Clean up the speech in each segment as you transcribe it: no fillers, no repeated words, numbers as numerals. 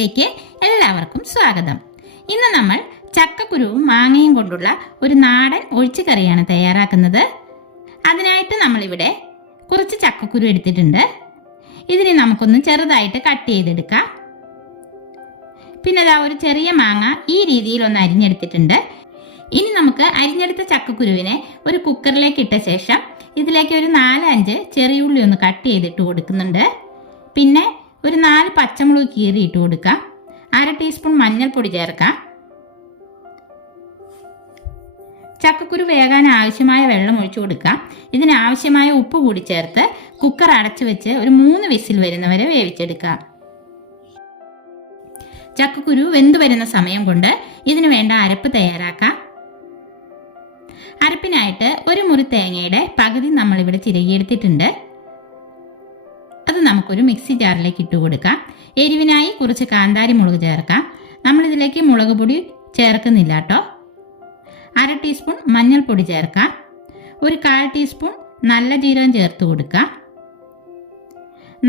കിച്ചണിലേക്ക് എല്ലാവർക്കും സ്വാഗതം. ഇന്ന് നമ്മൾ ചക്കക്കുരുവും മാങ്ങയും കൊണ്ടുള്ള ഒരു നാടൻ ഒഴിച്ചുകറിയാണ് തയ്യാറാക്കുന്നത്. അതിനായിട്ട് നമ്മളിവിടെ കുറച്ച് ചക്കക്കുരു എടുത്തിട്ടുണ്ട്. ഇതിനെ നമുക്കൊന്ന് ചെറുതായിട്ട് കട്ട് ചെയ്തെടുക്കാം. പിന്നെ ഇതാ ഒരു ചെറിയ മാങ്ങ ഈ രീതിയിൽ ഒന്ന് അരിഞ്ഞെടുത്തിട്ടുണ്ട്. ഇനി നമുക്ക് അരിഞ്ഞെടുത്ത ചക്കക്കുരുവിനെ ഒരു കുക്കറിലേക്ക് ഇട്ട ശേഷം ഇതിലേക്ക് ഒരു 4-5 ചെറിയുള്ളി ഒന്ന് കട്ട് ചെയ്തിട്ട് കൊടുക്കുന്നുണ്ട്. പിന്നെ ഒരു 4 പച്ചമുളക് കീറി ഇട്ട് കൊടുക്കാം. 1/2 ടീസ്പൂൺ മഞ്ഞൾപ്പൊടി ചേർക്കാം. ചക്കക്കുരു വേകാൻ ആവശ്യമായ വെള്ളം ഒഴിച്ചു കൊടുക്കാം. ഇതിനാവശ്യമായ ഉപ്പ് കൂടി ചേർത്ത് കുക്കർ അടച്ചു വെച്ച് ഒരു 3 വിസിൽ വരുന്നവരെ വേവിച്ചെടുക്കാം. ചക്കക്കുരു വെന്തു വരുന്ന സമയം കൊണ്ട് ഇതിന് വേണ്ട അരപ്പ് തയ്യാറാക്കാം. അരപ്പിനായിട്ട് ഒരു മുറി തേങ്ങയുടെ പകുതി നമ്മളിവിടെ ചിരകിയെടുത്തിട്ടുണ്ട്. അത് നമുക്കൊരു മിക്സി ജാറിലേക്ക് ഇട്ട് കൊടുക്കാം. എരിവിനായി കുറച്ച് കാന്താരി മുളക് ചേർക്കാം. നമ്മളിതിലേക്ക് മുളക് പൊടി ചേർക്കുന്നില്ല കേട്ടോ. 1/2 ടീസ്പൂൺ മഞ്ഞൾപ്പൊടി ചേർക്കാം. ഒരു 1/4 ടീസ്പൂൺ നല്ല ജീരകം ചേർത്ത് കൊടുക്കാം.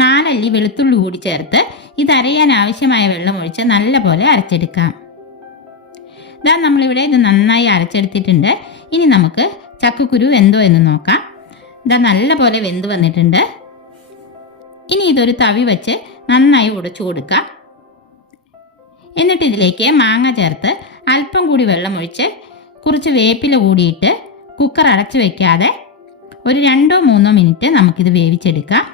4 അല്ലി വെളുത്തുള്ളി കൂടി ചേർത്ത് ഇത് അരയാൻ ആവശ്യമായ വെള്ളം ഒഴിച്ച് നല്ലപോലെ അരച്ചെടുക്കാം. ഇതാ നമ്മളിവിടെ ഇത് നന്നായി അരച്ചെടുത്തിട്ടുണ്ട്. ഇനി നമുക്ക് ചക്കക്കുരു വെന്തോ എന്ന് നോക്കാം. ഇതാ നല്ലപോലെ വെന്ത് വന്നിട്ടുണ്ട്. ഇനി ഇതൊരു തവി വെച്ച് നന്നായി ഉടച്ചു കൊടുക്കാം. എന്നിട്ട് ഇതിലേക്ക് മാങ്ങ ചേർത്ത് അല്പം കൂടി വെള്ളം ഒഴിച്ച് കുറച്ച് വേപ്പില കൂടിയിട്ട് കുക്കർ അടച്ചു വെക്കാതെ ഒരു 2-3 മിനിറ്റ് നമുക്കിത് വേവിച്ചെടുക്കാം.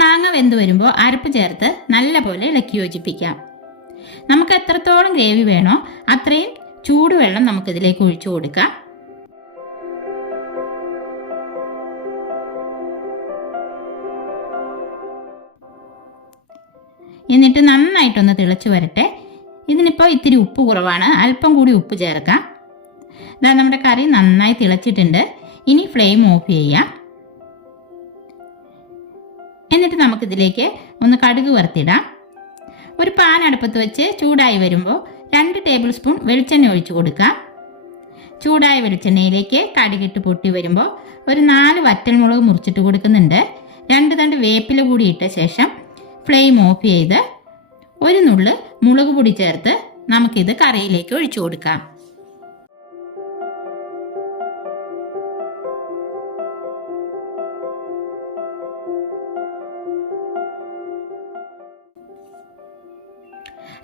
മാങ്ങ വെന്ത് വരുമ്പോൾ അരപ്പ് ചേർത്ത് നല്ലപോലെ ഇളക്കി യോജിപ്പിക്കാം. നമുക്ക് എത്രത്തോളം ഗ്രേവി വേണോ അത്രയും ചൂടുവെള്ളം നമുക്കിതിലേക്ക് ഒഴിച്ചു കൊടുക്കാം. എന്നിട്ട് നന്നായിട്ടൊന്ന് തിളച്ചു വരട്ടെ. ഇതിനിപ്പോൾ ഇത്തിരി ഉപ്പ് കുറവാണ്, അല്പം കൂടി ഉപ്പ് ചേർക്കാം. ഇതാ നമ്മുടെ കറി നന്നായി തിളച്ചിട്ടുണ്ട്. ഇനി ഫ്ലെയിം ഓഫ് ചെയ്യാം. എന്നിട്ട് നമുക്കിതിലേക്ക് ഒന്ന് കടുക് വറുത്തിടാം. ഒരു പാൻ അടുപ്പത്ത് വെച്ച് ചൂടായി വരുമ്പോൾ 2 ടേബിൾ സ്പൂൺ വെളിച്ചെണ്ണ ഒഴിച്ചു കൊടുക്കാം. ചൂടായ വെളിച്ചെണ്ണയിലേക്ക് കടുകിട്ട് പൊട്ടി വരുമ്പോൾ ഒരു 4 വറ്റൽമുളക് മുറിച്ചിട്ട് കൊടുക്കുന്നുണ്ട്. 2 തണ്ട് വേപ്പില കൂടി ഇട്ട ശേഷം ഫ്ലെയിം ഓഫ് ചെയ്ത് ഒരു നുള്ള് മുളക് പൊടി ചേർത്ത് നമുക്കിത് കറിയിലേക്ക് ഒഴിച്ചു കൊടുക്കാം.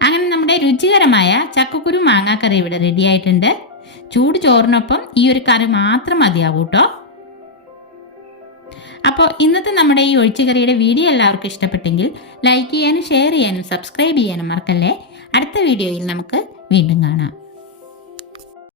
അങ്ങനെ നമ്മുടെ രുചികരമായ ചക്കക്കുരു മാങ്ങാക്കറി ഇവിടെ റെഡി ആയിട്ടുണ്ട്. ചൂട് ചോറിനൊപ്പം ഈ ഒരു കറി മാത്രം മതിയാവൂ കേട്ടോ. അപ്പോൾ ഇന്നത്തെ നമ്മുടെ ഈ ഒഴിച്ചുകറിയുടെ വീഡിയോ എല്ലാവർക്കും ഇഷ്ടപ്പെട്ടെങ്കിൽ ലൈക്ക് ചെയ്യാനും ഷെയർ ചെയ്യാനും സബ്സ്ക്രൈബ് ചെയ്യാനും മറക്കല്ലേ. അടുത്ത വീഡിയോയിൽ നമുക്ക് വീണ്ടും കാണാം.